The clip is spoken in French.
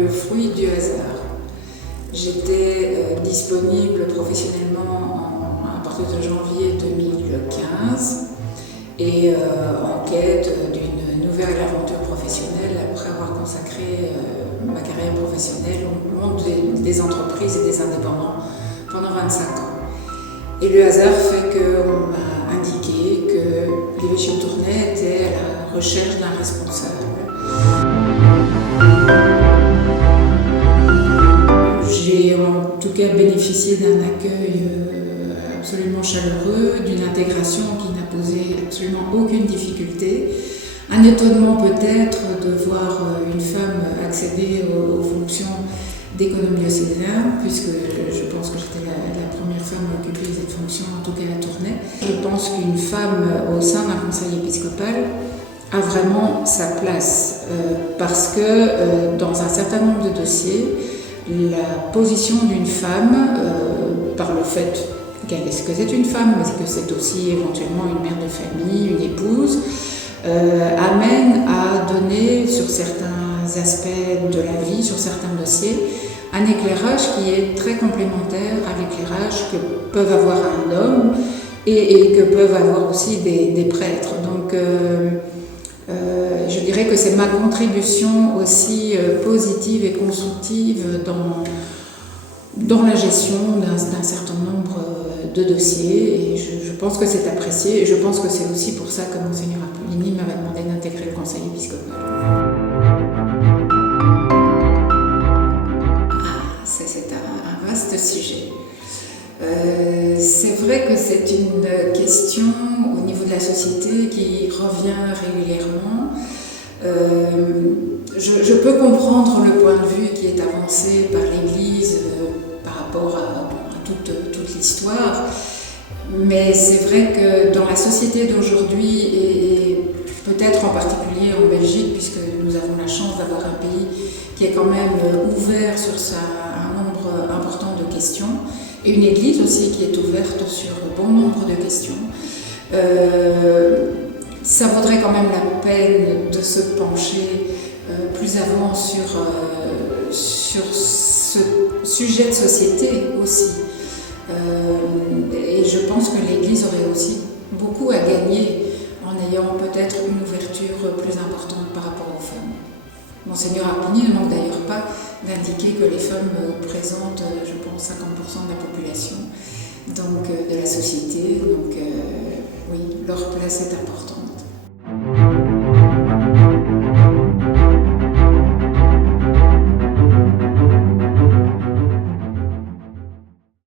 le fruit du hasard. J'étais disponible professionnellement à partir de janvier 2015 et en quête d'une nouvelle aventure professionnelle après avoir consacré ma carrière professionnelle au monde des entreprises et des indépendants pendant 25 ans. Et le hasard fait qu'on m'a indiqué que l'évêché de Tournai était à la recherche d'un responsable. J'ai en tout cas bénéficié d'un accueil absolument chaleureux, d'une intégration qui n'a posé absolument aucune difficulté. Un étonnement peut-être de voir une femme accéder aux fonctions d'économe diocésain, puisque je pense que j'étais la première femme à occuper cette fonction, en tout cas à Tournai. Je pense qu'une femme au sein d'un conseil épiscopal a vraiment sa place, parce que dans un certain nombre de dossiers, la position d'une femme, par le fait que c'est une femme, mais que c'est aussi éventuellement une mère de famille, une épouse, amène à donner sur certains aspects de la vie, sur certains dossiers, un éclairage qui est très complémentaire à l'éclairage que peuvent avoir un homme et que peuvent avoir aussi des prêtres. Donc je dirais que c'est ma contribution aussi positive et constructive dans la gestion d'un certain nombre de dossiers, et je pense que c'est apprécié, et je pense que c'est aussi pour ça que Monseigneur Appolini m'avait demandé d'intégrer le conseil épiscopal. C'est un vaste sujet. C'est vrai que c'est une question au niveau de la société qui revient régulièrement. Je peux comprendre le point de vue qui est avancé par l'Église par rapport à toute l'histoire, mais c'est vrai que dans la société d'aujourd'hui, et peut-être en particulier en Belgique, puisque nous avons la chance d'avoir un pays qui est quand même ouvert sur un nombre important de questions, et une Église aussi qui est ouverte sur bon nombre de questions, ça vaudrait quand même la peine de se pencher plus avant sur ce sujet de société aussi. Et je pense que l'Église aurait aussi beaucoup à gagner en ayant peut-être une ouverture plus importante par rapport aux femmes. Monseigneur Appolini ne manque d'ailleurs pas d'indiquer que les femmes représentent, je pense, 50% de la population, donc de la société. Donc oui, leur place est importante.